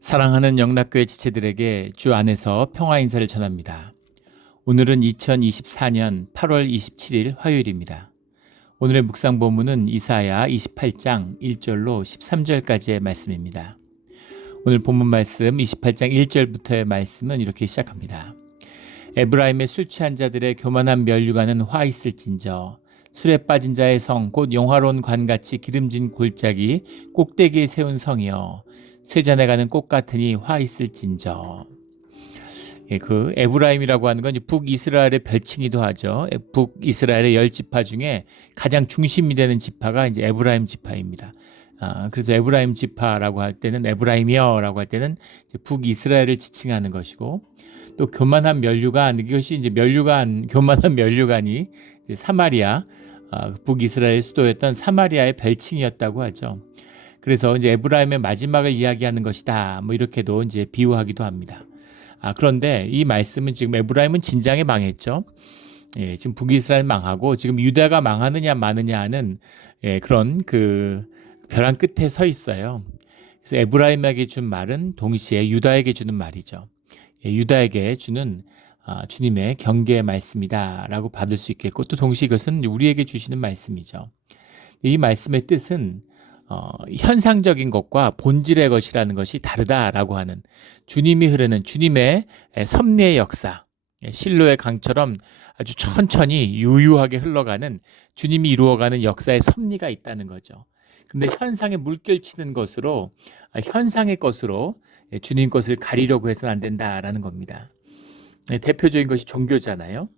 사랑하는 영락교회 지체들에게 주 안에서 평화 인사를 전합니다. 오늘은 2024년 8월 27일 화요일입니다. 오늘의 묵상 본문은 이사야 28장 1절로 13절까지의 말씀입니다. 오늘 본문 말씀 28장 1절부터의 말씀은 이렇게 시작합니다. 에브라임의 술 취한 자들의 교만한 면류관은 화 있을진저, 술에 빠진 자의 성 곧 영화로운 관같이 기름진 골짜기 꼭대기에 세운 성이여, 쇠잔에 가는 꽃 같으니 화 있을진저. 그 에브라임이라고 하는 건 북이스라엘의 별칭이기도 하죠. 북이스라엘의 10지파 중에 가장 중심이 되는 지파가 이제 에브라임 지파입니다. 그래서 에브라임 지파라고 할 때는 에브라임이여라고 할 때는 이제 북이스라엘을 지칭하는 것이고, 또 교만한 면류관, 이것이 이제 교만한 면류관이 이제 사마리아, 북이스라엘 수도였던 사마리아의 별칭이었다고 하죠. 그래서 이제 에브라임의 마지막을 이야기하는 것이다, 뭐 이렇게도 이제 비유하기도 합니다. 그런데 이 말씀은 지금 에브라임은 진작에 망했죠. 지금 북이스라엘 망하고 지금 유다가 망하느냐 마느냐 하는 그런 그 벼랑 끝에 서 있어요. 그래서 에브라임에게 준 말은 동시에 유다에게 주는 말이죠. 유다에게 주는 주님의 경계의 말씀이다라고 받을 수 있겠고, 또 동시에 이것은 우리에게 주시는 말씀이죠. 이 말씀의 뜻은 현상적인 것과 본질의 것이라는 것이 다르다라고 하는, 주님이 흐르는 주님의 섭리의 역사, 실로의 강처럼 아주 천천히 유유하게 흘러가는 주님이 이루어가는 역사의 섭리가 있다는 거죠. 근데 현상에 물결치는 것으로, 현상의 것으로 주님 것을 가리려고 해서는 안 된다라는 겁니다. 대표적인 것이 종교잖아요.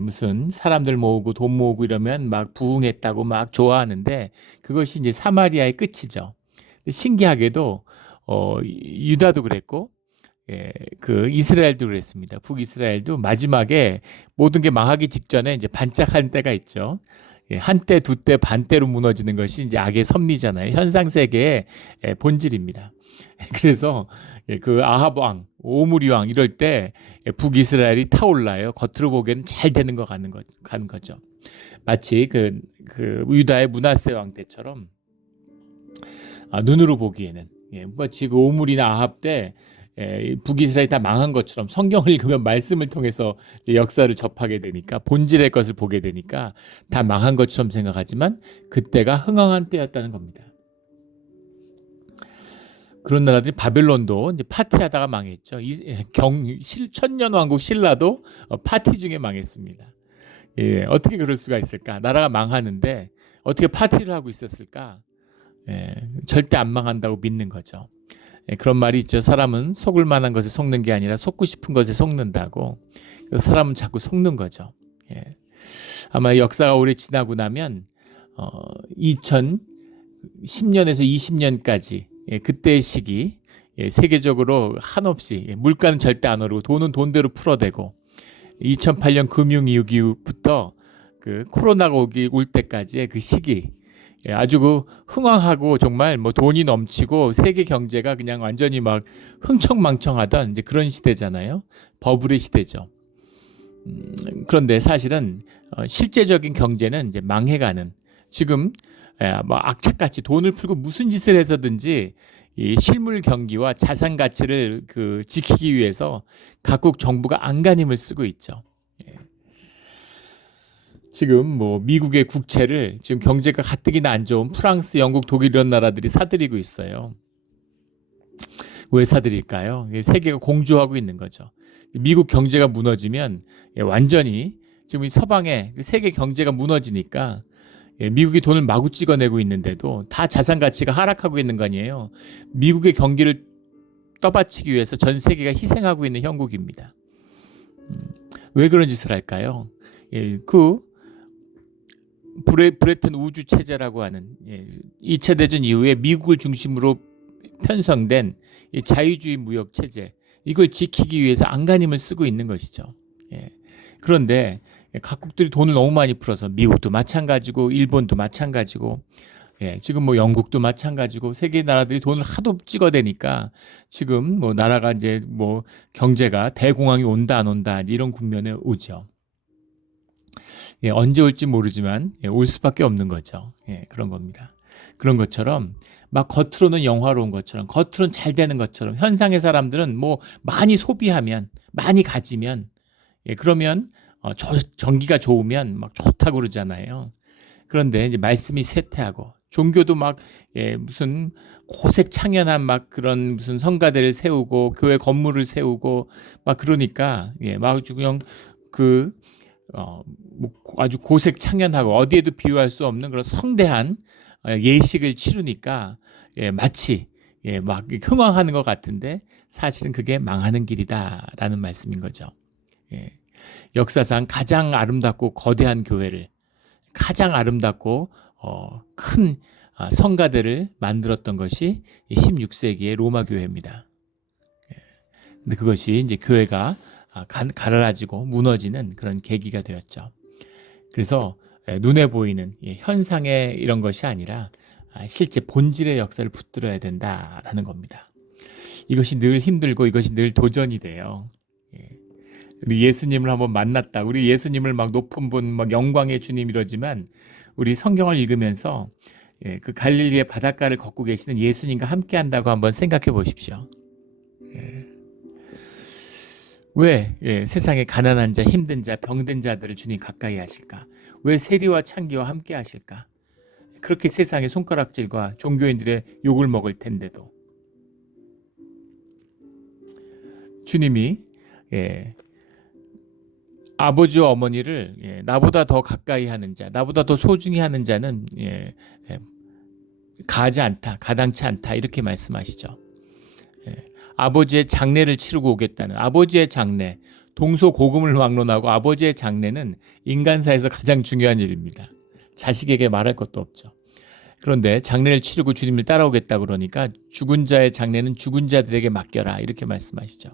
무슨 사람들 모으고 돈 모으고 이러면 막 부흥했다고 막 좋아하는데, 그것이 이제 사마리아의 끝이죠. 신기하게도 유다도 그랬고, 그 이스라엘도 그랬습니다. 북이스라엘도 마지막에 모든 게 망하기 직전에 이제 반짝하는 때가 있죠. 한때, 두때, 반때로 무너지는 것이 이제 악의 섭리잖아요. 현상 세계의 본질입니다. 그래서 그 아합 왕, 오므리 왕 이럴 때 북이스라엘이 타올라요. 겉으로 보기에는 잘 되는 거 가는 거죠. 마치 그 유다의 므낫세 왕 때처럼, 눈으로 보기에는 마치 그 오므리나 아합 때 북이스라엘이 다 망한 것처럼, 성경을 읽으면 말씀을 통해서 역사를 접하게 되니까, 본질의 것을 보게 되니까 다 망한 것처럼 생각하지만 그때가 흥황한 때였다는 겁니다. 그런 나라들이, 바벨론도 이제 파티하다가 망했죠. 천년왕국 신라도 파티 중에 망했습니다. 어떻게 그럴 수가 있을까? 나라가 망하는데 어떻게 파티를 하고 있었을까? 절대 안 망한다고 믿는 거죠. 그런 말이 있죠. 사람은 속을 만한 것에 속는 게 아니라 속고 싶은 것에 속는다고. 사람은 자꾸 속는 거죠. 아마 역사가 오래 지나고 나면 2010년에서 20년까지 그때의 시기, 세계적으로 한없이 물가는 절대 안 오르고 돈은 돈대로 풀어대고, 2008년 금융위기 이후부터 그 코로나가 올 때까지의 그 시기, 아주 그 흥황하고 정말 뭐 돈이 넘치고 세계 경제가 그냥 완전히 막 흥청망청하던 이제 그런 시대잖아요. 버블의 시대죠. 그런데 사실은 실제적인 경제는 이제 망해가는, 지금 뭐 악착같이 돈을 풀고 무슨 짓을 해서든지 이 실물 경기와 자산 가치를 지키기 위해서 각국 정부가 안간힘을 쓰고 있죠. 지금 뭐 미국의 국채를 지금 경제가 가뜩이나 안 좋은 프랑스, 영국, 독일 이런 나라들이 사들이고 있어요. 왜 사들일까요? 세계가 공조하고 있는 거죠. 미국 경제가 무너지면 완전히 지금 이 서방의 세계 경제가 무너지니까, 미국이 돈을 마구 찍어내고 있는데도 다 자산 가치가 하락하고 있는 거 아니에요. 미국의 경기를 떠받치기 위해서 전 세계가 희생하고 있는 형국입니다. 왜 그런 짓을 할까요? 브레튼 우주 체제라고 하는 2차 대전 이후에 미국을 중심으로 편성된 자유주의 무역 체제, 이걸 지키기 위해서 안간힘을 쓰고 있는 것이죠. 그런데 각국들이 돈을 너무 많이 풀어서, 미국도 마찬가지고 일본도 마찬가지고, 지금 뭐 영국도 마찬가지고, 세계 나라들이 돈을 하도 찍어대니까 지금 뭐 나라가 이제 뭐 경제가 대공황이 온다 안 온다 이런 국면에 오죠. 언제 올지 모르지만 올 수밖에 없는 거죠. 그런 겁니다. 그런 것처럼 막 겉으로는 영화로운 것처럼, 겉으로는 잘 되는 것처럼, 현상의 사람들은 뭐 많이 소비하면, 많이 가지면, 그러면 전기가 좋으면 막 좋다고 그러잖아요. 그런데 이제 말씀이 쇠퇴하고 종교도 막 무슨 고색 창연한 막 그런 무슨 성가대를 세우고 교회 건물을 세우고 막 그러니까 막 그냥 뭐 아주 고색 창연하고 어디에도 비유할 수 없는 그런 성대한 예식을 치르니까 마치 막 흥황하는 것 같은데 사실은 그게 망하는 길이다라는 말씀인 거죠. 역사상 가장 아름답고 거대한 교회를 가장 아름답고 큰 성가대를 만들었던 것이 16세기의 로마 교회입니다. 근데 그것이 이제 교회가 가라앉고 무너지는 그런 계기가 되었죠. 그래서 눈에 보이는 현상의 이런 것이 아니라 실제 본질의 역사를 붙들어야 된다라는 겁니다. 이것이 늘 힘들고 이것이 늘 도전이 돼요. 우리 예수님을 한번 만났다. 우리 예수님을 막 높은 분, 막 영광의 주님 이러지만 우리 성경을 읽으면서 그 갈릴리의 바닷가를 걷고 계시는 예수님과 함께 한다고 한번 생각해 보십시오. 왜 세상에 가난한 자, 힘든 자, 병든 자들을 주님 가까이 하실까? 왜 세리와 창기와 함께 하실까? 그렇게 세상의 손가락질과 종교인들의 욕을 먹을 텐데도 주님이 아버지와 어머니를 나보다 더 가까이 하는 자, 나보다 더 소중히 하는 자는 가하지 않다, 가당치 않다 이렇게 말씀하시죠. 아버지의 장례를 치르고 오겠다는 아버지의 장례, 동서고금을 막론하고 아버지의 장례는 인간사에서 가장 중요한 일입니다. 자식에게 말할 것도 없죠. 그런데 장례를 치르고 주님을 따라오겠다 그러니까 죽은 자의 장례는 죽은 자들에게 맡겨라 이렇게 말씀하시죠.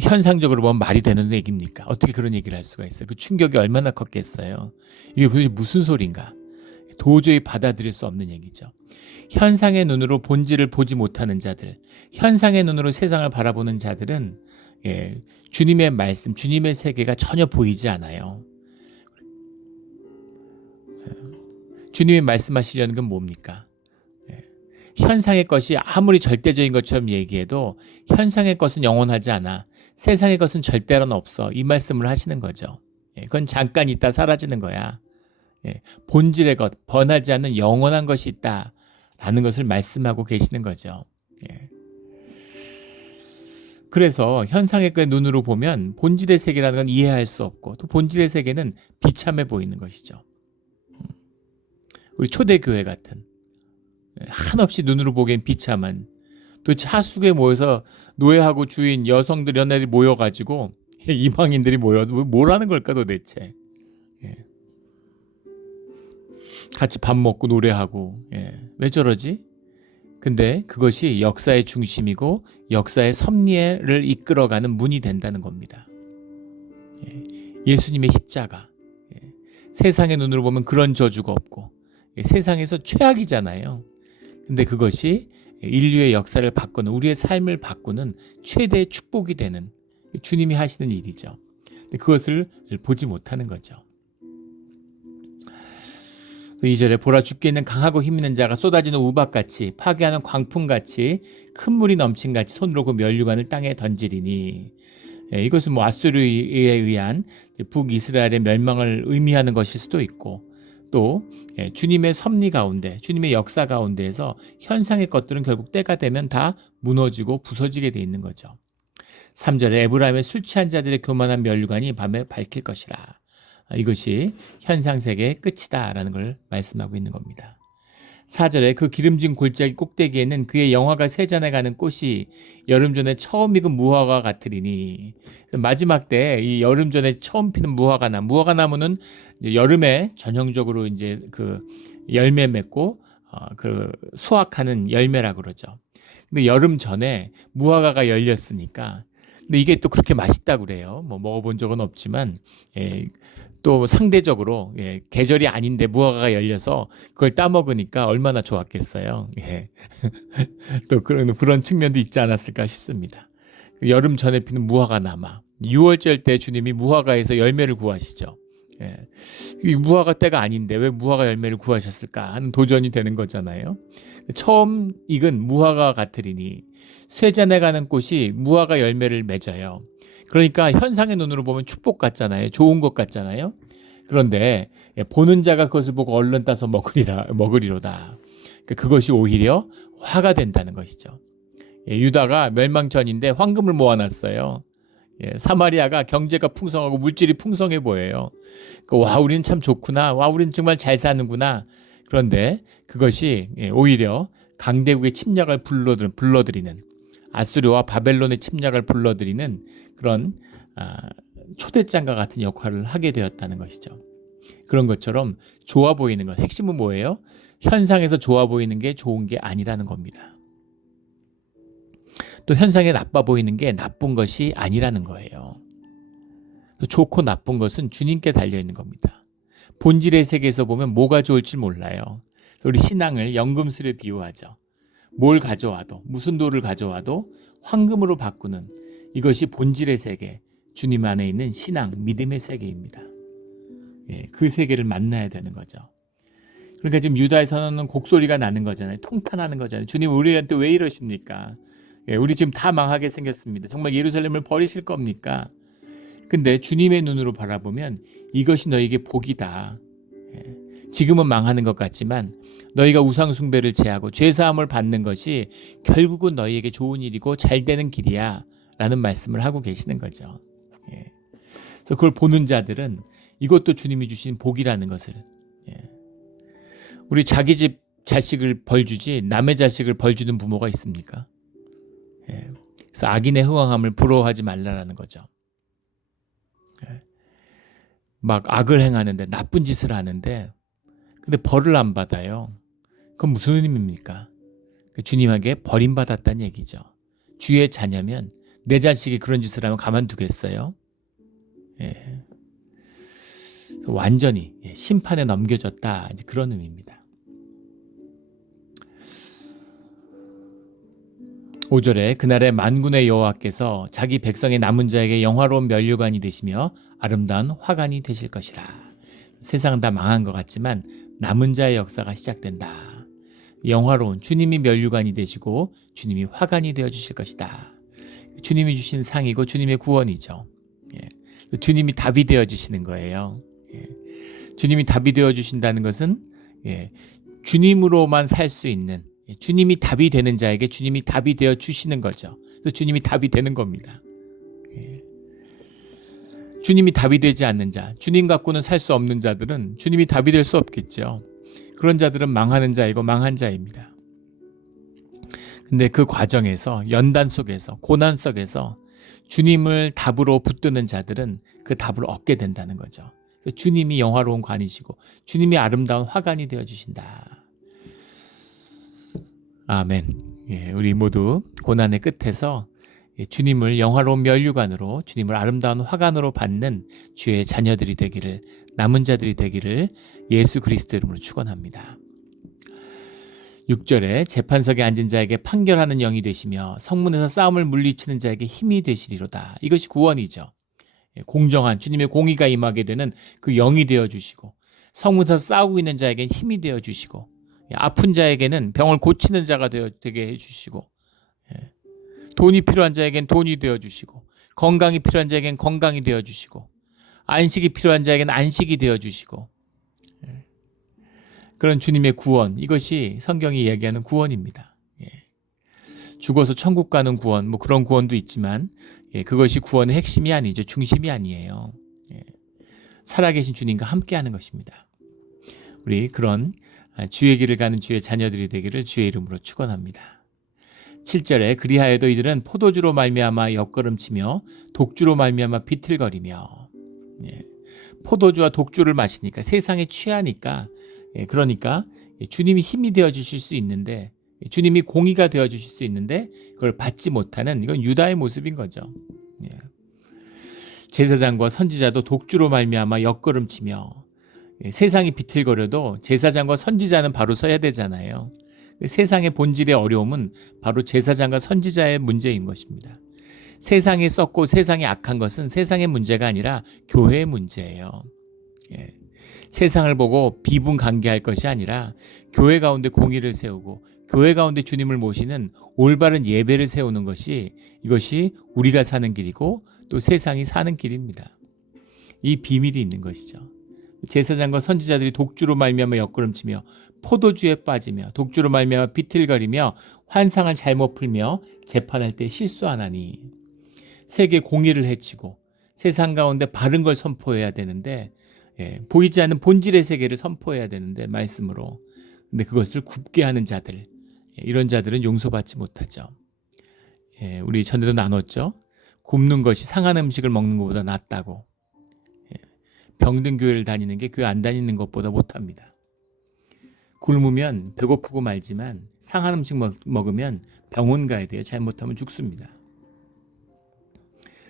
현상적으로 보면 말이 되는 얘기입니까? 어떻게 그런 얘기를 할 수가 있어요? 그 충격이 얼마나 컸겠어요. 이게 도대체 무슨 소린가? 도저히 받아들일 수 없는 얘기죠. 현상의 눈으로 본질을 보지 못하는 자들, 현상의 눈으로 세상을 바라보는 자들은 주님의 말씀, 주님의 세계가 전혀 보이지 않아요. 주님이 말씀하시려는 건 뭡니까? 현상의 것이 아무리 절대적인 것처럼 얘기해도 현상의 것은 영원하지 않아. 세상의 것은 절대로는 없어. 이 말씀을 하시는 거죠. 그건 잠깐 있다 사라지는 거야. 본질의 것, 번하지 않는 영원한 것이 있다라는 것을 말씀하고 계시는 거죠. 그래서 현상의 눈으로 보면 본질의 세계라는 건 이해할 수 없고 또 본질의 세계는 비참해 보이는 것이죠. 우리 초대교회 같은 한없이 눈으로 보기엔 비참한 또 하숙에 모여서 노예하고 주인 여성들 연애들이 모여가지고 이방인들이 모여서 뭘 하는 걸까 도대체. 같이 밥 먹고 노래하고 왜 저러지? 근데 그것이 역사의 중심이고 역사의 섭리를 이끌어가는 문이 된다는 겁니다. 예수님의 십자가 세상의 눈으로 보면 그런 저주가 없고 세상에서 최악이잖아요. 근데 그것이 인류의 역사를 바꾸는 우리의 삶을 바꾸는 최대의 축복이 되는 주님이 하시는 일이죠. 그것을 보지 못하는 거죠. 2절에 보라 죽게 있는 강하고 힘 있는 자가 쏟아지는 우박같이 파괴하는 광풍같이 큰 물이 넘친같이 손으로 그 면류관을 땅에 던지리니 이것은 뭐 아수르에 의한 북이스라엘의 멸망을 의미하는 것일 수도 있고 또 주님의 섭리 가운데 주님의 역사 가운데에서 현상의 것들은 결국 때가 되면 다 무너지고 부서지게 돼 있는 거죠. 3절에 에브라임의 술 취한 자들의 교만한 면류관이 밤에 밝힐 것이라. 이것이 현상세계의 끝이다라는 걸 말씀하고 있는 겁니다. 4절에 그 기름진 골짜기 꼭대기에는 그의 영화가 세잔해가는 꽃이 여름 전에 처음 익은 무화과 같으리니 마지막 때 이 여름 전에 처음 피는 무화과나무는 이제 여름에 전형적으로 이제 그 열매 맺고 그 수확하는 열매라 그러죠. 근데 여름 전에 무화과가 열렸으니까 근데 이게 또 그렇게 맛있다고 그래요. 뭐 먹어본 적은 없지만 또 상대적으로 계절이 아닌데 무화과가 열려서 그걸 따먹으니까 얼마나 좋았겠어요. 또 그런 측면도 있지 않았을까 싶습니다. 여름 전에 피는 무화과 나무 6월절 때 주님이 무화과에서 열매를 구하시죠. 예. 이 무화과 때가 아닌데 왜 무화과 열매를 구하셨을까 하는 도전이 되는 거잖아요. 처음 익은 무화과 같으리니 쇠잔에 가는 꽃이 무화과 열매를 맺어요. 그러니까 현상의 눈으로 보면 축복 같잖아요. 좋은 것 같잖아요. 그런데 보는 자가 그것을 보고 얼른 따서 먹으리로다. 그것이 오히려 화가 된다는 것이죠. 유다가 멸망 전인데 황금을 모아놨어요. 사마리아가 경제가 풍성하고 물질이 풍성해 보여요. 와, 우리는 참 좋구나. 와, 우리는 정말 잘 사는구나. 그런데 그것이 오히려 강대국의 침략을 불러들이는, 아수르와 바벨론의 침략을 불러들이는 그런 초대장과 같은 역할을 하게 되었다는 것이죠. 그런 것처럼 좋아 보이는 것, 핵심은 뭐예요? 현상에서 좋아 보이는 게 좋은 게 아니라는 겁니다. 또 현상에 나빠 보이는 게 나쁜 것이 아니라는 거예요. 또 좋고 나쁜 것은 주님께 달려있는 겁니다. 본질의 세계에서 보면 뭐가 좋을지 몰라요. 우리 신앙을 연금술에 비유하죠. 뭘 가져와도, 무슨 돌을 가져와도 황금으로 바꾸는, 이것이 본질의 세계, 주님 안에 있는 신앙, 믿음의 세계입니다. 그 세계를 만나야 되는 거죠. 그러니까 지금 유다에서는 곡소리가 나는 거잖아요. 통탄하는 거잖아요. 주님, 우리한테 왜 이러십니까? 우리 지금 다 망하게 생겼습니다. 정말 예루살렘을 버리실 겁니까? 근데 주님의 눈으로 바라보면 이것이 너에게 복이다. 지금은 망하는 것 같지만 너희가 우상 숭배를 제하고 죄사함을 받는 것이 결국은 너희에게 좋은 일이고 잘 되는 길이야 라는 말씀을 하고 계시는 거죠. 그래서 그걸 보는 자들은 이것도 주님이 주신 복이라는 것을, 우리 자기 집 자식을 벌주지 남의 자식을 벌주는 부모가 있습니까? 그래서 악인의 흥왕함을 부러워하지 말라라는 거죠. 막 악을 행하는데, 나쁜 짓을 하는데 근데 벌을 안 받아요. 그건 무슨 의미입니까? 주님에게 버림받았다는 얘기죠. 주의 자녀면 내 자식이 그런 짓을 하면 가만두겠어요? 완전히 심판에 넘겨졌다, 이제 그런 의미입니다. 5절에 그날에 만군의 여호와께서 자기 백성의 남은 자에게 영화로운 면류관이 되시며 아름다운 화관이 되실 것이라. 세상 다 망한 것 같지만 남은 자의 역사가 시작된다. 영화로운 주님이 면류관이 되시고 주님이 화관이 되어주실 것이다. 주님이 주신 상이고 주님의 구원이죠. 주님이 답이 되어주시는 거예요. 주님이 답이 되어주신다는 것은 주님으로만 살 수 있는, 주님이 답이 되는 자에게 주님이 답이 되어 주시는 거죠. 그래서 주님이 답이 되는 겁니다. 주님이 답이 되지 않는 자, 주님 갖고는 살 수 없는 자들은 주님이 답이 될 수 없겠죠. 그런 자들은 망하는 자이고 망한 자입니다. 근데 그 과정에서, 연단 속에서, 고난 속에서 주님을 답으로 붙드는 자들은 그 답을 얻게 된다는 거죠. 주님이 영화로운 관이시고 주님이 아름다운 화관이 되어주신다. 아멘. 우리 모두 고난의 끝에서 주님을 영화로운 면류관으로, 주님을 아름다운 화관으로 받는 주의 자녀들이 되기를, 남은 자들이 되기를 예수 그리스도 이름으로 축원합니다. 6절에 재판석에 앉은 자에게 판결하는 영이 되시며 성문에서 싸움을 물리치는 자에게 힘이 되시리로다. 이것이 구원이죠. 공정한 주님의 공의가 임하게 되는 그 영이 되어주시고, 성문에서 싸우고 있는 자에게는 힘이 되어주시고, 아픈 자에게는 병을 고치는 자가 되게 해주시고, 돈이 필요한 자에게는 돈이 되어주시고, 건강이 필요한 자에게는 건강이 되어주시고, 안식이 필요한 자에게는 안식이 되어주시고, 그런 주님의 구원, 이것이 성경이 이야기하는 구원입니다. 죽어서 천국 가는 구원, 뭐 그런 구원도 있지만 그것이 구원의 핵심이 아니죠. 중심이 아니에요. 살아계신 주님과 함께하는 것입니다. 우리 그런 주의 길을 가는 주의 자녀들이 되기를 주의 이름으로 축원합니다. 7절에 그리하여도 이들은 포도주로 말미암아 옆걸음치며 독주로 말미암아 비틀거리며, 포도주와 독주를 마시니까, 세상에 취하니까, 그러니까 주님이 힘이 되어주실 수 있는데, 주님이 공의가 되어주실 수 있는데 그걸 받지 못하는, 이건 유다의 모습인 거죠. 제사장과 선지자도 독주로 말미암아 옆걸음치며, 세상이 비틀거려도 제사장과 선지자는 바로 서야 되잖아요. 세상의 본질의 어려움은 바로 제사장과 선지자의 문제인 것입니다. 세상이 썩고 세상이 악한 것은 세상의 문제가 아니라 교회의 문제예요. 예. 세상을 보고 비분관계할 것이 아니라 교회 가운데 공의를 세우고 교회 가운데 주님을 모시는 올바른 예배를 세우는 것이 이것이 우리가 사는 길이고 또 세상이 사는 길입니다. 이 비밀이 있는 것이죠. 제사장과 선지자들이 독주로 말미암아 엿걸음치며 포도주에 빠지며 독주로 말미암아 비틀거리며 환상을 잘못 풀며 재판할 때 실수하나니 세계 공의를 해치고 세상 가운데 바른 걸 선포해야 되는데 보이지 않는 본질의 세계를 선포해야 되는데 말씀으로 근데 그것을 굽게 하는 자들 이런 자들은 용서받지 못하죠. 우리 전에도 나눴죠. 굽는 것이 상한 음식을 먹는 것보다 낫다고. 병든 교회를 다니는 게 교회 안 다니는 것보다 못합니다. 굶으면 배고프고 말지만 상한 음식 먹으면 병원 가야 돼요. 잘못하면 죽습니다.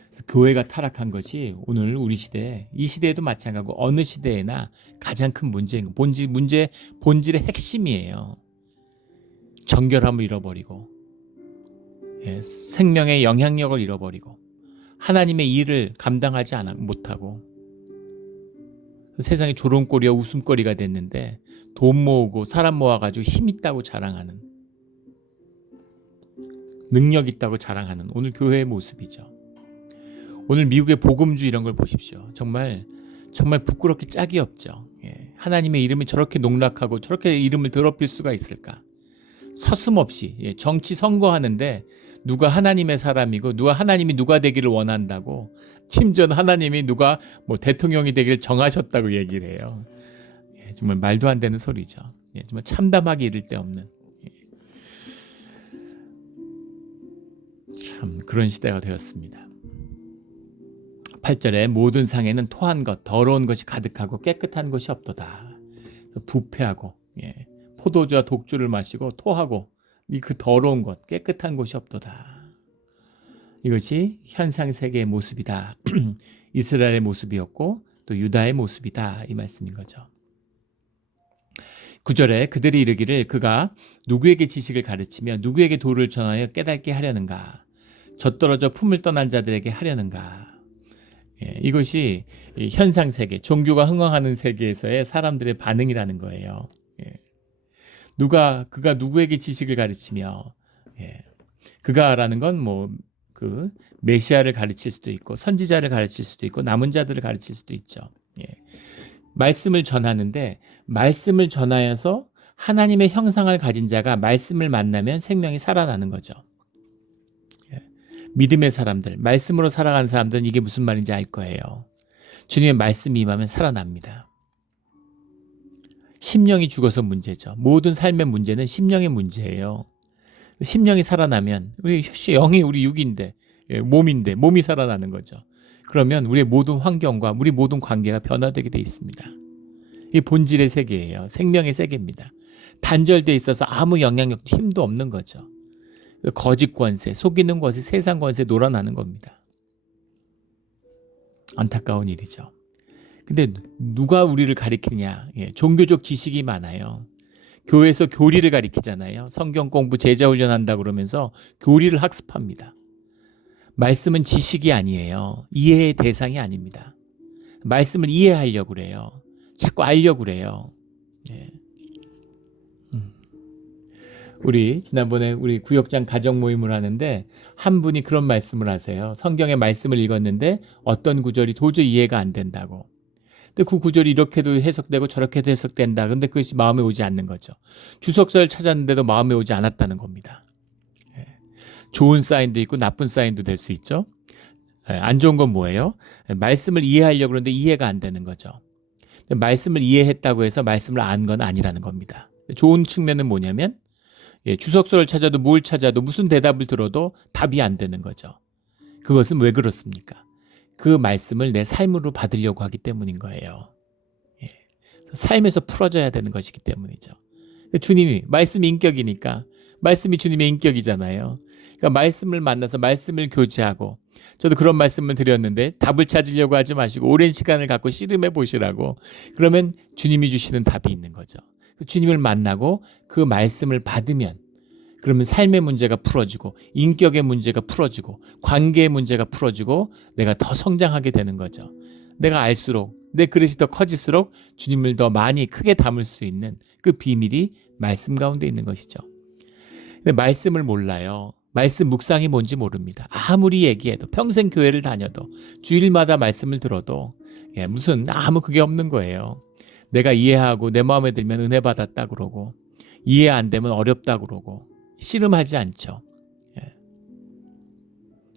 그래서 교회가 타락한 것이 오늘 우리 시대, 이 시대에도 마찬가지고 어느 시대에나 가장 큰 문제인 거, 본질의 핵심이에요. 정결함을 잃어버리고 생명의 영향력을 잃어버리고 하나님의 일을 감당하지 못하고 세상이 조롱거리와 웃음거리가 됐는데 돈 모으고 사람 모아가지고 힘 있다고 자랑하는 능력 있다고 자랑하는 오늘 교회의 모습이죠. 오늘 미국의 복음주 이런 걸 보십시오. 정말 부끄럽게 짝이 없죠. 하나님의 이름이 저렇게 농락하고 저렇게 이름을 더럽힐 수가 있을까? 서슴없이 정치 선거하는데 누가 하나님의 사람이고 하나님이 누가 되기를 원한다고 심지어 하나님이 누가 대통령이 되기를 정하셨다고 얘기를 해요. 정말 말도 안 되는 소리죠. 정말 참담하기 이를 데 없는 참 그런 시대가 되었습니다. 8절에 모든 상에는 토한 것 더러운 것이 가득하고 깨끗한 것이 없도다. 부패하고 포도주와 독주를 마시고 토하고 그 더러운 것 깨끗한 것이 없도다. 이것이 현상 세계의 모습이다. 이스라엘의 모습이었고 또 유다의 모습이다. 이 말씀인 거죠. 9절에 그들이 이르기를 그가 누구에게 지식을 가르치며 누구에게 도를 전하여 깨닫게 하려는가. 젖떨어져 품을 떠난 자들에게 하려는가. 이것이 현상 세계, 종교가 흥황하는 세계에서의 사람들의 반응이라는 거예요. 그가 누구에게 지식을 가르치며 그가라는 건 그 메시아를 가르칠 수도 있고 선지자를 가르칠 수도 있고 남은 자들을 가르칠 수도 있죠. 말씀을 전하는데 말씀을 전하여서 하나님의 형상을 가진 자가 말씀을 만나면 생명이 살아나는 거죠. 믿음의 사람들, 말씀으로 살아가는 사람들은 이게 무슨 말인지 알 거예요. 주님의 말씀이 임하면 살아납니다. 심령이 죽어서 문제죠. 모든 삶의 문제는 심령의 문제예요. 심령이 살아나면 우리 영이 우리 육인데 몸인데 몸이 살아나는 거죠. 그러면 우리의 모든 환경과 우리 모든 관계가 변화되게 돼 있습니다. 이 본질의 세계예요. 생명의 세계입니다. 단절돼 있어서 아무 영향력도 힘도 없는 거죠. 거짓 권세, 속이는 것이 세상 권세에 놀아나는 겁니다. 안타까운 일이죠. 근데 누가 우리를 가리키냐? 종교적 지식이 많아요. 교회에서 교리를 가리키잖아요. 성경 공부 제자 훈련한다 그러면서 교리를 학습합니다. 말씀은 지식이 아니에요. 이해의 대상이 아닙니다. 말씀을 이해하려고 그래요. 자꾸 알려고 그래요. 우리 지난번에 우리 구역장 가정 모임을 하는데 한 분이 그런 말씀을 하세요. 성경의 말씀을 읽었는데 어떤 구절이 도저히 이해가 안 된다고. 근데 그 구절이 이렇게도 해석되고 저렇게도 해석된다. 근데 그것이 마음에 오지 않는 거죠. 주석서를 찾았는데도 마음에 오지 않았다는 겁니다. 좋은 사인도 있고 나쁜 사인도 될 수 있죠. 안 좋은 건 뭐예요? 말씀을 이해하려고 그러는데 이해가 안 되는 거죠. 말씀을 이해했다고 해서 말씀을 안 건 아니라는 겁니다. 좋은 측면은 뭐냐면 주석서를 찾아도 뭘 찾아도 무슨 대답을 들어도 답이 안 되는 거죠. 그것은 왜 그렇습니까? 그 말씀을 내 삶으로 받으려고 하기 때문인 거예요. 삶에서 풀어져야 되는 것이기 때문이죠. 주님이 말씀이 인격이니까 말씀이 주님의 인격이잖아요. 그러니까 말씀을 만나서 말씀을 교제하고 저도 그런 말씀을 드렸는데 답을 찾으려고 하지 마시고 오랜 시간을 갖고 씨름해 보시라고. 그러면 주님이 주시는 답이 있는 거죠. 주님을 만나고 그 말씀을 받으면 그러면 삶의 문제가 풀어지고 인격의 문제가 풀어지고 관계의 문제가 풀어지고 내가 더 성장하게 되는 거죠. 내가 알수록 내 그릇이 더 커질수록 주님을 더 많이 크게 담을 수 있는 그 비밀이 말씀 가운데 있는 것이죠. 근데 말씀을 몰라요. 말씀 묵상이 뭔지 모릅니다. 아무리 얘기해도 평생 교회를 다녀도 주일마다 말씀을 들어도 무슨 아무 그게 없는 거예요. 내가 이해하고 내 마음에 들면 은혜 받았다 그러고 이해 안 되면 어렵다 그러고 씨름하지 않죠.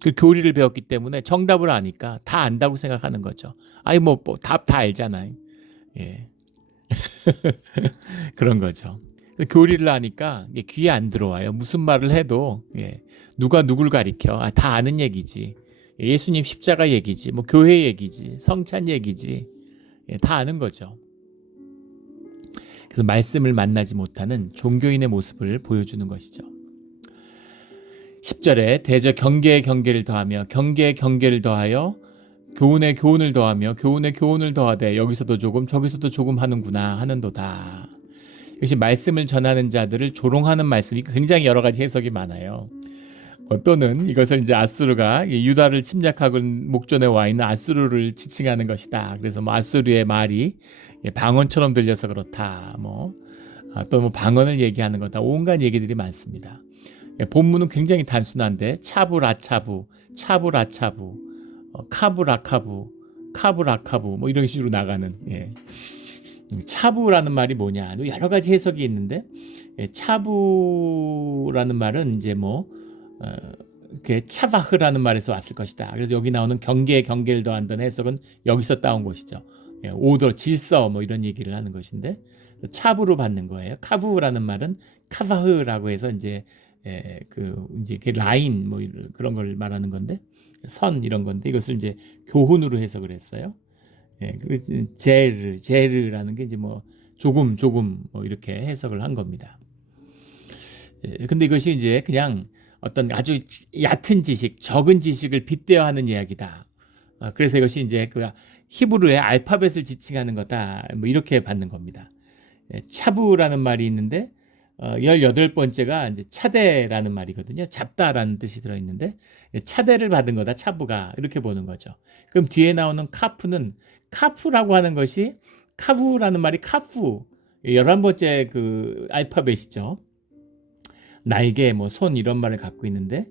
그 교리를 배웠기 때문에 정답을 아니까 다 안다고 생각하는 거죠. 아니 답 다 알잖아요. 예. 그런 거죠. 교리를 아니까 귀에 안 들어와요. 무슨 말을 해도 누가 누굴 가리켜 다 아는 얘기지. 예수님 십자가 얘기지, 뭐 교회 얘기지, 성찬 얘기지, 다 아는 거죠. 그래서 말씀을 만나지 못하는 종교인의 모습을 보여주는 것이죠. 10절에 대저 경계에 경계를 더하며 경계에 경계를 더하여 교훈에 교훈을 더하며 교훈에 교훈을 더하되 여기서도 조금 저기서도 조금 하는구나 하는도다. 이것이 말씀을 전하는 자들을 조롱하는 말씀이 굉장히 여러 가지 해석이 많아요. 또는 이것을 이제 아수르가 유다를 침략하고 목전에 와 있는 아수르를 지칭하는 것이다. 그래서 뭐 아수르의 말이 방언처럼 들려서 그렇다. 또 방언을 얘기하는 거다. 온갖 얘기들이 많습니다. 본문은 굉장히 단순한데 차부라차부, 차부라차부, 카부라카부, 카부라카부 뭐 이런 식으로 나가는. 차부라는 말이 뭐냐? 여러 가지 해석이 있는데 차부라는 말은 이제 차바흐라는 말에서 왔을 것이다. 그래서 여기 나오는 경계에 경계를 더한다는 해석은 여기서 따온 것이죠. 오더, 질서 뭐 이런 얘기를 하는 것인데 차부로 받는 거예요. 카부라는 말은 카바흐라고 해서 이제 라인 뭐 그런 걸 말하는 건데 선 이런 건데 이것을 이제 교훈으로 해석을 했어요. 제르라는 게 이제 조금 이렇게 해석을 한 겁니다. 근데 이것이 이제 그냥 어떤 아주 얕은 지식, 적은 지식을 빗대어 하는 이야기다. 그래서 이것이 이제 그 히브리어의 알파벳을 지칭하는 거다. 이렇게 받는 겁니다. 차부라는 말이 있는데 18번째가 이제 차대라는 말이거든요. 잡다라는 뜻이 들어있는데 차대를 받은 거다. 차부가 이렇게 보는 거죠. 그럼 뒤에 나오는 카프는 카프라고 하는 것이 카부라는 말이 카프 11번째 그 알파벳이죠. 날개, 손 이런 말을 갖고 있는데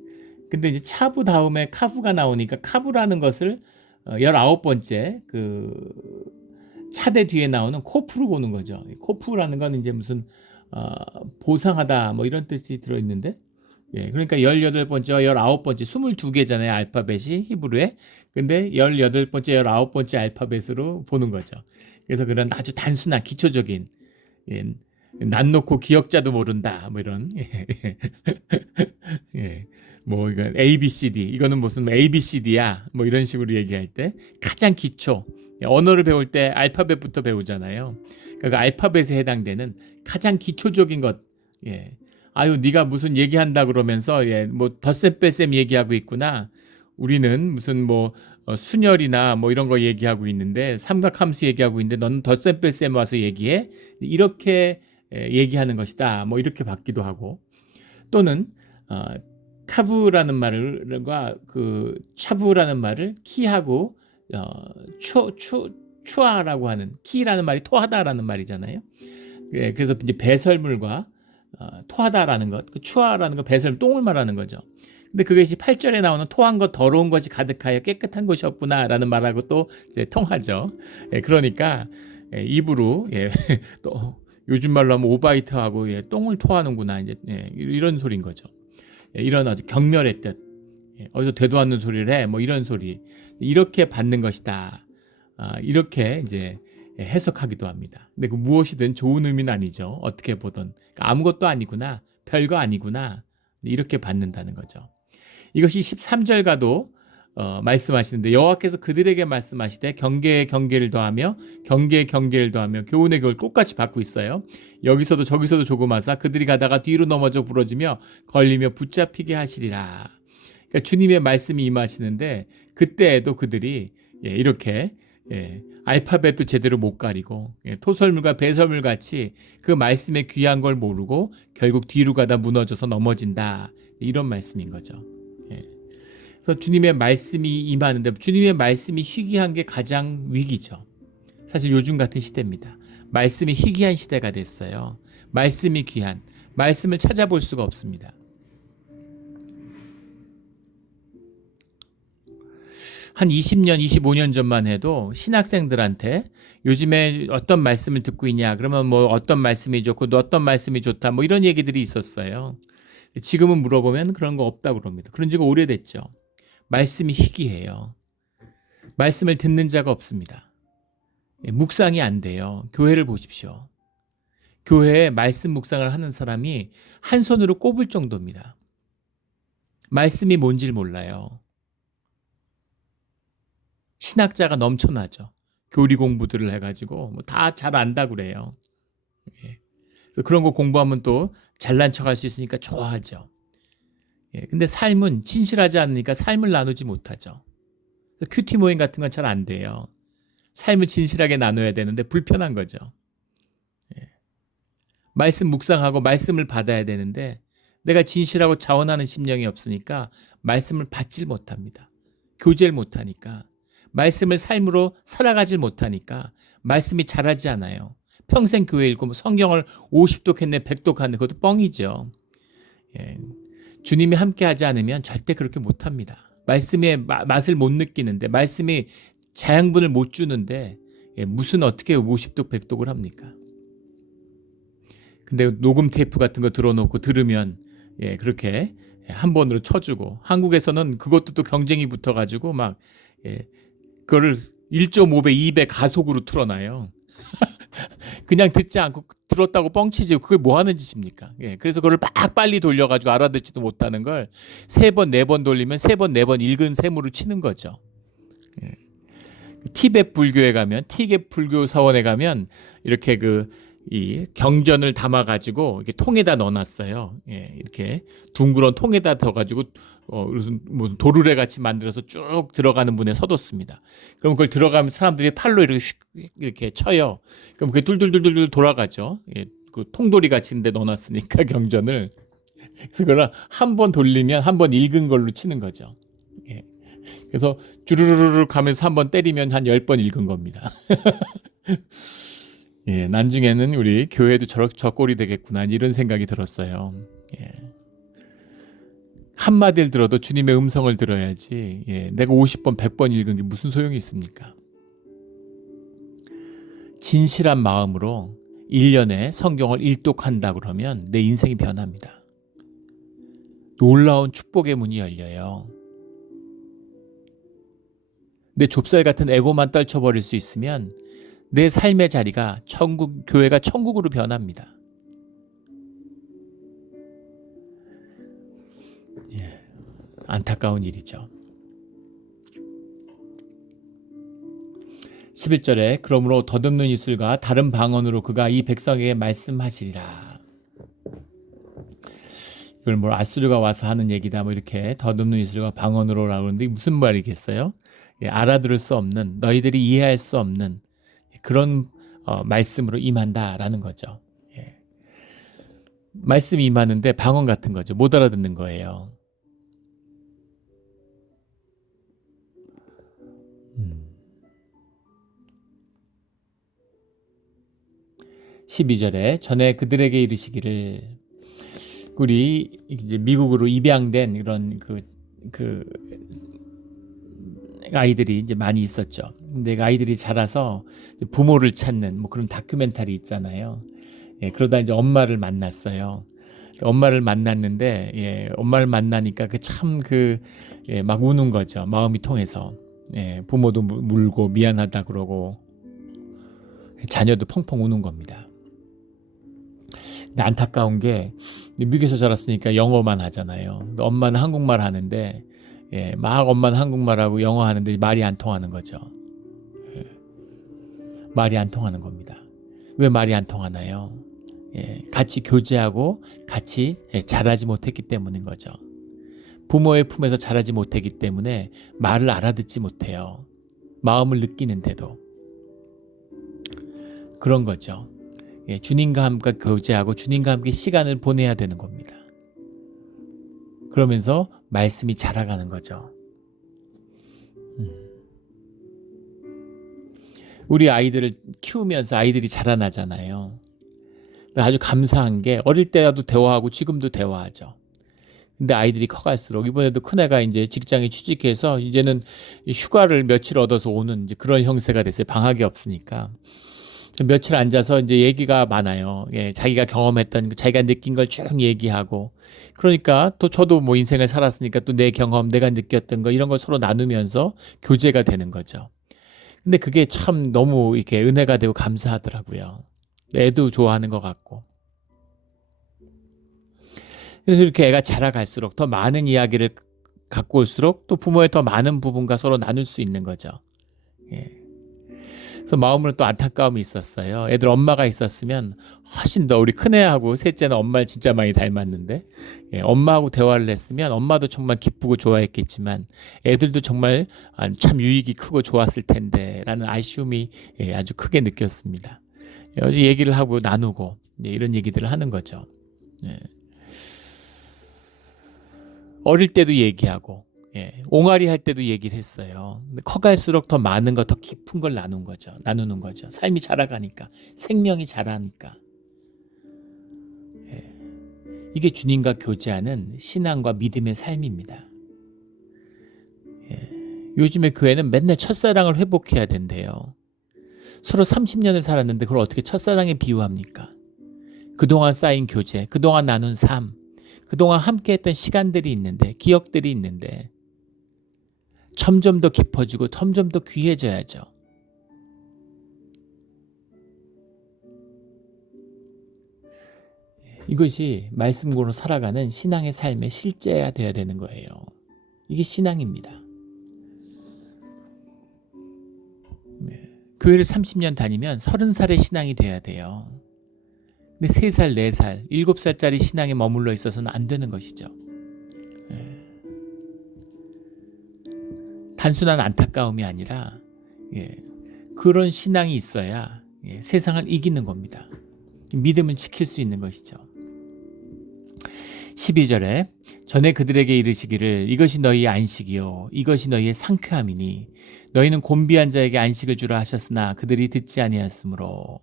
근데 이제 차부 다음에 카부가 나오니까 카부라는 것을 19번째 그 차대 뒤에 나오는 코프로 보는 거죠. 코프라는 건 이제 무슨 보상하다 뭐 이런 뜻이 들어있는데 그러니까 18번째와 19번째 22개잖아요. 알파벳이 히브리에. 근데 18번째, 19번째 알파벳으로 보는 거죠. 그래서 그런 아주 단순한 기초적인 난 놓고 기억자도 모른다 뭐 이런 이건 ABCD 이거는 무슨 ABCD야 뭐 이런 식으로 얘기할 때 가장 기초 언어를 배울 때 알파벳부터 배우잖아요. 그러니까 그 알파벳에 해당되는 가장 기초적인 것. 아유 네가 무슨 얘기한다 그러면서 덧셈 뺄셈 얘기하고 있구나. 우리는 무슨 순열이나 이런 거 얘기하고 있는데 삼각함수 얘기하고 있는데 너는 덧셈 뺄셈 와서 얘기해. 이렇게 얘기하는 것이다. 이렇게 받기도 하고 또는 카브라는 말과 그 차부라는 말을 키하고 추아라고 하는 키라는 말이 토하다라는 말이잖아요. 그래서 이제 배설물과 토하다라는 것, 그 추아라는 거 배설 똥을 말하는 거죠. 근데 그것이 8절에 나오는 토한 것 더러운 것이 가득하여 깨끗한 것이 없구나라는 말하고 또 이제 통하죠. 그러니까 입으로 또 요즘 말로 하면 오바이트하고 똥을 토하는구나 이제 이런 소리인 거죠. 이런 아주 경멸의 뜻. 어디서 되도 않는 소리를 해. 이런 소리. 이렇게 받는 것이다. 이렇게 이제 해석하기도 합니다. 근데 그 무엇이든 좋은 의미는 아니죠. 어떻게 보든. 그러니까 아무것도 아니구나. 별거 아니구나. 이렇게 받는다는 거죠. 이것이 13절과도 말씀하시는데 여호와께서 그들에게 말씀하시되 경계에 경계를 더하며 경계에 경계를 더하며 교훈의 교훈을 똑같이 받고 있어요. 여기서도 저기서도 조금하사 그들이 가다가 뒤로 넘어져 부러지며 걸리며 붙잡히게 하시리라. 그러니까 주님의 말씀이 임하시는데 그때에도 그들이 이렇게 알파벳도 제대로 못 가리고 토설물과 배설물 같이 그 말씀의 귀한 걸 모르고 결국 뒤로 가다 무너져서 넘어진다. 이런 말씀인 거죠. 그래서 주님의 말씀이 임하는데 주님의 말씀이 희귀한 게 가장 위기죠. 사실 요즘 같은 시대입니다. 말씀이 희귀한 시대가 됐어요. 말씀이 귀한, 말씀을 찾아볼 수가 없습니다. 한 20년, 25년 전만 해도 신학생들한테 요즘에 어떤 말씀을 듣고 있냐, 그러면 뭐 어떤 말씀이 좋고 또 어떤 말씀이 좋다, 뭐 이런 얘기들이 있었어요. 지금은 물어보면 그런 거 없다고 그럽니다. 그런 지가 오래됐죠. 말씀이 희귀해요. 말씀을 듣는 자가 없습니다. 묵상이 안 돼요. 교회를 보십시오. 교회에 말씀 묵상을 하는 사람이 한 손으로 꼽을 정도입니다. 말씀이 뭔지를 몰라요. 신학자가 넘쳐나죠. 교리 공부들을 해가지고 뭐 다 잘 안다 그래요. 예. 그런 거 공부하면 또 잘난 척할 수 있으니까 좋아하죠. 예. 근데 삶은 진실하지 않으니까 삶을 나누지 못하죠. 큐티 모임 같은 건 잘 안 돼요. 삶을 진실하게 나눠야 되는데 불편한 거죠. 예. 말씀 묵상하고 말씀을 받아야 되는데 내가 진실하고 자원하는 심령이 없으니까 말씀을 받질 못합니다. 교제를 못하니까. 말씀을 삶으로 살아가질 못하니까 말씀이 자라지 않아요. 평생 교회 읽고 뭐 성경을 50독 했네 100독 하네 그것도 뻥이죠. 예. 주님이 함께하지 않으면 절대 그렇게 못합니다. 말씀의 맛을 못 느끼는데 말씀이 자양분을 못 주는데 무슨 어떻게 50독 100독을 합니까? 근데 녹음 테이프 같은 거 들어놓고 들으면 그렇게 한 번으로 쳐주고 한국에서는 그것도 또 경쟁이 붙어가지고 막 그거를 1.5배 2배 가속으로 틀어놔요. 그냥 듣지 않고 들었다고 뻥치지 그게 뭐 하는 짓입니까? 그래서 그걸 막 빨리 돌려가지고 알아듣지도 못하는 걸 3번 4번 돌리면 3번 4번 읽은 셈으로 치는 거죠. 티벳 불교에 가면 티벳 불교 사원에 가면 이렇게 이 경전을 담아가지고 이렇게 통에다 넣어놨어요. 이렇게 둥그런 통에다 넣어가지고 뭐 도르래 같이 만들어서 쭉 들어가는 문에 서뒀습니다. 그럼 그걸 들어가면 사람들이 팔로 이렇게 쳐요. 그럼 그게 둘둘둘둘 돌아가죠. 그 통돌이 같이 있는데 넣어놨으니까 경전을. 그래서 그걸 한 번 돌리면 한 번 읽은 걸로 치는 거죠. 그래서 주르르르 가면서 한 번 때리면 한 10번 읽은 겁니다. 나중에는 우리 교회도 저 꼴이 되겠구나 이런 생각이 들었어요. 한마디를 들어도 주님의 음성을 들어야지 내가 50번 100번 읽은 게 무슨 소용이 있습니까? 진실한 마음으로 1년에 성경을 일독한다 그러면 내 인생이 변합니다. 놀라운 축복의 문이 열려요. 내 좁쌀 같은 에고만 떨쳐버릴 수 있으면 내 삶의 자리가 교회가 천국으로 변합니다. 안타까운 일이죠. 11절에 그러므로 덧없는 입술과 다른 방언으로 그가 이 백성에게 말씀하시리라. 이걸 뭐 아수르가 와서 하는 얘기다 뭐 이렇게 덧없는 입술과 방언으로라고 하는데 무슨 말이겠어요? 알아들을 수 없는 너희들이 이해할 수 없는 그런 말씀으로 임한다라는 거죠. 말씀이 임하는데 방언 같은 거죠. 못 알아듣는 거예요. 12절에 전에 그들에게 이르시기를 우리 이제 미국으로 입양된 그런 그 아이들이 이제 많이 있었죠. 근데 그 아이들이 자라서 부모를 찾는 뭐 그런 다큐멘터리 있잖아요. 그러다 이제 엄마를 만났어요. 엄마를 만났는데 엄마를 만나니까 막 우는 거죠. 마음이 통해서 부모도 물고 미안하다 그러고 자녀도 펑펑 우는 겁니다. 근데 안타까운 게 미국에서 자랐으니까 영어만 하잖아요. 엄마는 한국말 하는데 막 엄마는 한국말하고 영어 하는데 말이 안 통하는 거죠. 말이 안 통하는 겁니다. 왜 말이 안 통하나요? 같이 교제하고 같이 자라지 못했기 때문인 거죠. 부모의 품에서 자라지 못했기 때문에 말을 알아듣지 못해요. 마음을 느끼는데도. 그런 거죠. 주님과 함께 교제하고 주님과 함께 시간을 보내야 되는 겁니다. 그러면서 말씀이 자라가는 거죠. 우리 아이들을 키우면서 아이들이 자라나잖아요. 아주 감사한 게 어릴 때도 대화하고 지금도 대화하죠. 근데 아이들이 커갈수록 이번에도 큰애가 이제 직장에 취직해서 이제는 휴가를 며칠 얻어서 오는 이제 그런 형세가 됐어요. 방학이 없으니까. 며칠 앉아서 이제 얘기가 많아요. 예, 자기가 경험했던, 자기가 느낀 걸 쭉 얘기하고. 그러니까 또 저도 뭐 인생을 살았으니까 또 내 경험, 내가 느꼈던 거 이런 걸 서로 나누면서 교제가 되는 거죠. 근데 그게 참 너무 이렇게 은혜가 되고 감사하더라고요. 애도 좋아하는 것 같고. 그래서 이렇게 애가 자라갈수록 더 많은 이야기를 갖고 올수록 또 부모의 더 많은 부분과 서로 나눌 수 있는 거죠. 예. 그래서 마음으로 또 안타까움이 있었어요. 애들 엄마가 있었으면 훨씬 더 우리 큰애하고 셋째는 엄마를 진짜 많이 닮았는데 엄마하고 대화를 했으면 엄마도 정말 기쁘고 좋아했겠지만 애들도 정말 참 유익이 크고 좋았을 텐데 라는 아쉬움이 아주 크게 느꼈습니다. 어제 얘기를 하고 나누고 이런 얘기들을 하는 거죠. 어릴 때도 얘기하고 옹알이 할 때도 얘기를 했어요. 근데 커갈수록 더 많은 거, 더 깊은 걸 나누는 거죠. 삶이 자라가니까, 생명이 자라니까. 이게 주님과 교제하는 신앙과 믿음의 삶입니다. 요즘에 교회는 맨날 첫사랑을 회복해야 된대요. 서로 30년을 살았는데 그걸 어떻게 첫사랑에 비유합니까? 그동안 쌓인 교제, 그동안 나눈 삶, 그동안 함께했던 시간들이 있는데, 기억들이 있는데 점점 더 깊어지고 점점 더 귀해져야죠. 이것이 말씀으로 살아가는 신앙의 삶의 실제가 되어야 되는 거예요. 이게 신앙입니다. 교회를 30년 다니면 30살의 신앙이 돼야 돼요. 근데 3살, 4살, 7살짜리 신앙에 머물러 있어서는 안 되는 것이죠. 단순한 안타까움이 아니라 그런 신앙이 있어야 세상을 이기는 겁니다. 믿음을 지킬 수 있는 것이죠. 12절에 전에 그들에게 이르시기를 이것이 너희의 안식이요 이것이 너희의 상쾌함이니 너희는 곤비한 자에게 안식을 주라 하셨으나 그들이 듣지 아니하였으므로.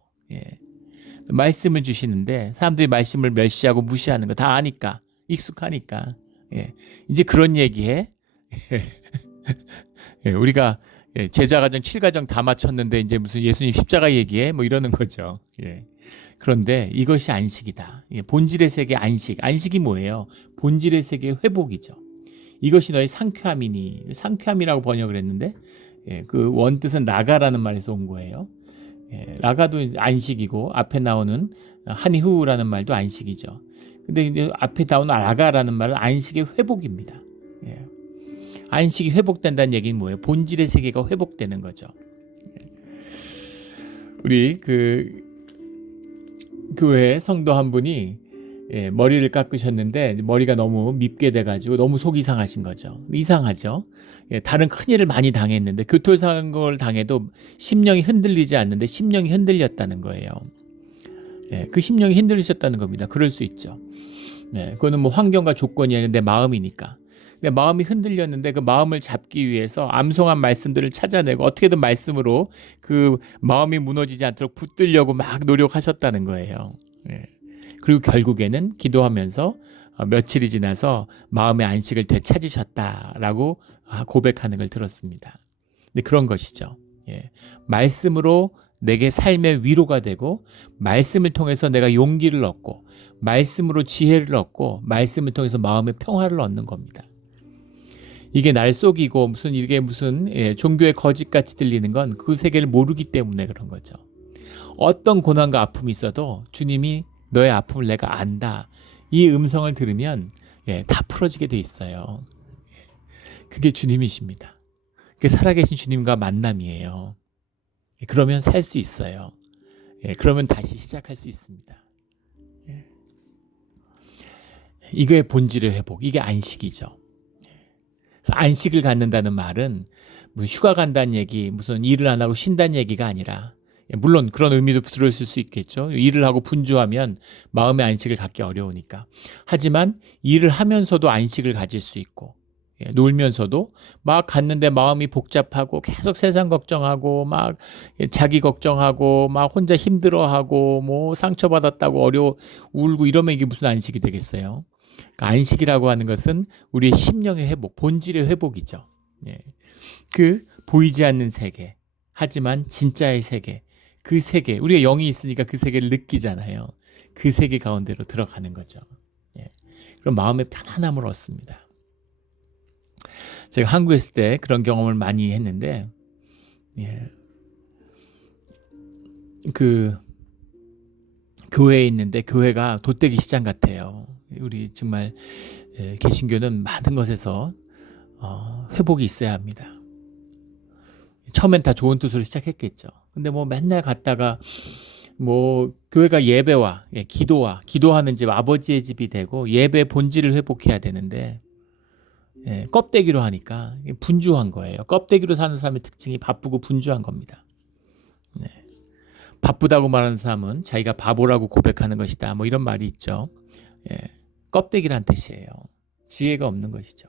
말씀을 주시는데 사람들이 말씀을 멸시하고 무시하는 거 다 아니까, 익숙하니까 이제 그런 얘기해. 우리가 제자가정 7가정 다 마쳤는데 이제 무슨 예수님 십자가 얘기해 뭐 이러는 거죠. 그런데 이것이 안식이다. 본질의 세계 안식. 안식이 뭐예요? 본질의 세계 회복이죠. 이것이 너의 상쾌함이니. 상쾌함이라고 번역을 했는데 그 원뜻은 라가라는 말에서 온 거예요. 라가도 안식이고 앞에 나오는 하니후라는 말도 안식이죠. 근데 앞에 나오는 라가라는 말은 안식의 회복입니다. 안식이 회복된다는 얘기는 뭐예요? 본질의 세계가 회복되는 거죠. 우리 그 교회 성도 한 분이 머리를 깎으셨는데 머리가 너무 밉게 돼가지고 너무 속이 상하신 거죠. 이상하죠. 다른 큰일을 많이 당했는데 교통사고를 당해도 심령이 흔들리지 않는데 심령이 흔들렸다는 거예요. 그 심령이 흔들리셨다는 겁니다. 그럴 수 있죠. 그거는 뭐 환경과 조건이 아니라 내 마음이니까. 내 마음이 흔들렸는데 그 마음을 잡기 위해서 암송한 말씀들을 찾아내고 어떻게든 말씀으로 그 마음이 무너지지 않도록 붙들려고 막 노력하셨다는 거예요. 그리고 결국에는 기도하면서 며칠이 지나서 마음의 안식을 되찾으셨다라고 고백하는 걸 들었습니다. 근데 그런 것이죠. 말씀으로 내게 삶의 위로가 되고 말씀을 통해서 내가 용기를 얻고 말씀으로 지혜를 얻고 말씀을 통해서 마음의 평화를 얻는 겁니다. 이게 날 속이고 이게 무슨 종교의 거짓같이 들리는 건 그 세계를 모르기 때문에 그런 거죠. 어떤 고난과 아픔이 있어도 주님이 너의 아픔을 내가 안다. 이 음성을 들으면 다 풀어지게 돼 있어요. 그게 주님이십니다. 그게 살아계신 주님과 만남이에요. 그러면 살 수 있어요. 그러면 다시 시작할 수 있습니다. 이거의 본질의 회복, 이게 안식이죠. 안식을 갖는다는 말은 무슨 휴가 간다는 얘기, 무슨 일을 안 하고 쉰다는 얘기가 아니라, 물론 그런 의미도 들어있을 수 있겠죠. 일을 하고 분주하면 마음의 안식을 갖기 어려우니까. 하지만 일을 하면서도 안식을 가질 수 있고, 놀면서도 막 갔는데 마음이 복잡하고 계속 세상 걱정하고 막 자기 걱정하고 막 혼자 힘들어하고 뭐 상처받았다고 울고 이러면 이게 무슨 안식이 되겠어요? 그러니까 안식이라고 하는 것은 우리의 심령의 회복, 본질의 회복이죠. 그 보이지 않는 세계, 하지만 진짜의 세계, 그 세계, 우리가 영이 있으니까 그 세계를 느끼잖아요. 그 세계 가운데로 들어가는 거죠. 그럼 마음의 편안함을 얻습니다. 제가 한국에 있을 때 그런 경험을 많이 했는데, 그 교회에 있는데 교회가 돗대기 시장 같아요. 우리 정말 개신교는 많은 것에서 회복이 있어야 합니다. 처음엔 다 좋은 뜻으로 시작했겠죠. 근데 뭐 맨날 갔다가 뭐 교회가 예배와 기도하는 집, 아버지의 집이 되고 예배 본질을 회복해야 되는데 껍데기로 하니까 분주한 거예요. 껍데기로 사는 사람의 특징이 바쁘고 분주한 겁니다. 바쁘다고 말하는 사람은 자기가 바보라고 고백하는 것이다. 뭐 이런 말이 있죠. 껍데기란 뜻이에요. 지혜가 없는 것이죠.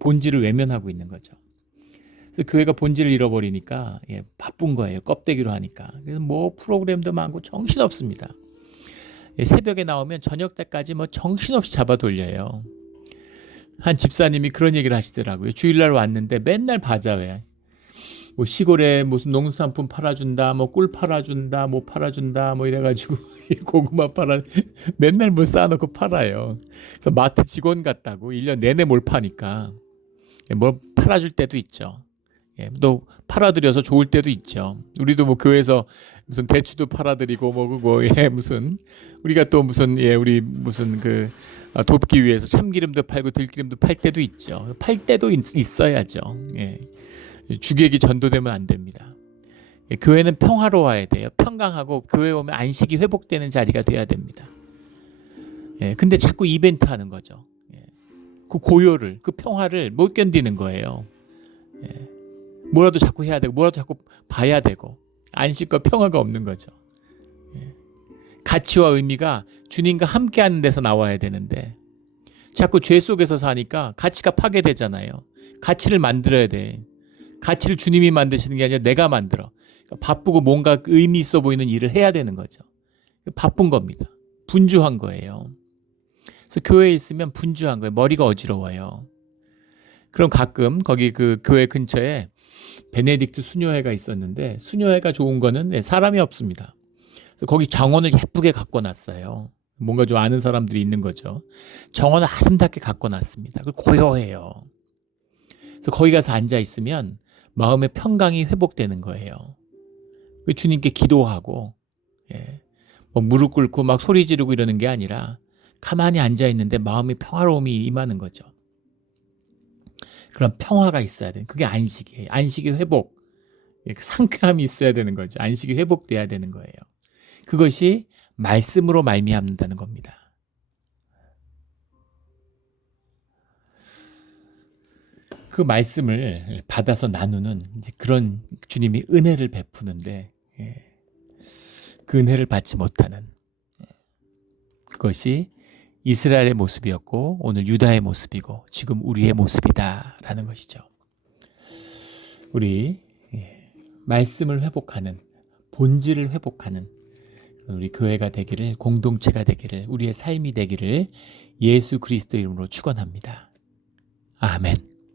본질을 외면하고 있는 거죠. 그래서 교회가 본질을 잃어버리니까 바쁜 거예요. 껍데기로 하니까. 그래서 뭐 프로그램도 많고 정신없습니다. 새벽에 나오면 저녁 때까지 뭐 정신없이 잡아 돌려요. 한 집사님이 그런 얘기를 하시더라고요. 주일날 왔는데 맨날 바자회. 뭐 시골에 무슨 농산품 팔아준다, 뭐 꿀 팔아준다, 뭐 팔아준다, 뭐 이래가지고 고구마 맨날 뭘 쌓아놓고 팔아요. 그래서 마트 직원 같다고 1년 내내 뭘 파니까 뭐 팔아줄 때도 있죠. 또 팔아드려서 좋을 때도 있죠. 우리도 뭐 교회에서 무슨 대추도 팔아드리고 무슨 우리가 또 무슨 우리 무슨 돕기 위해서 참기름도 팔고 들기름도 팔 때도 있죠. 팔 때도 있어야죠. 주객이 전도되면 안 됩니다. 교회는 평화로워야 돼요. 평강하고 교회 오면 안식이 회복되는 자리가 돼야 됩니다. 근데 자꾸 이벤트 하는 거죠. 그 고요를, 그 평화를 못 견디는 거예요. 뭐라도 자꾸 해야 되고 뭐라도 자꾸 봐야 되고 안식과 평화가 없는 거죠. 가치와 의미가 주님과 함께하는 데서 나와야 되는데 자꾸 죄 속에서 사니까 가치가 파괴되잖아요. 가치를 만들어야 돼. 가치를 주님이 만드시는 게 아니라 내가 만들어. 그러니까 바쁘고 뭔가 의미 있어 보이는 일을 해야 되는 거죠. 바쁜 겁니다. 분주한 거예요. 그래서 교회에 있으면 분주한 거예요. 머리가 어지러워요. 그럼 가끔 거기 그 교회 근처에 베네딕트 수녀회가 있었는데 수녀회가 좋은 거는 사람이 없습니다. 그래서 거기 정원을 예쁘게 갖고 놨어요. 뭔가 좀 아는 사람들이 있는 거죠. 정원을 아름답게 갖고 놨습니다. 고요해요. 그래서 거기 가서 앉아 있으면 마음의 평강이 회복되는 거예요. 주님께 기도하고 뭐 무릎 꿇고 막 소리 지르고 이러는 게 아니라 가만히 앉아 있는데 마음의 평화로움이 임하는 거죠. 그런 평화가 있어야 돼요. 그게 안식이에요. 안식의 회복. 상쾌함이 있어야 되는 거죠. 안식이 회복돼야 되는 거예요. 그것이 말씀으로 말미암는다는 겁니다. 그 말씀을 받아서 나누는 이제 그런 주님이 은혜를 베푸는데 그 은혜를 받지 못하는 그것이 이스라엘의 모습이었고 오늘 유다의 모습이고 지금 우리의 모습이다라는 것이죠. 우리 말씀을 회복하는 본질을 회복하는 우리 교회가 되기를 공동체가 되기를 우리의 삶이 되기를 예수 그리스도 이름으로 축원합니다. 아멘.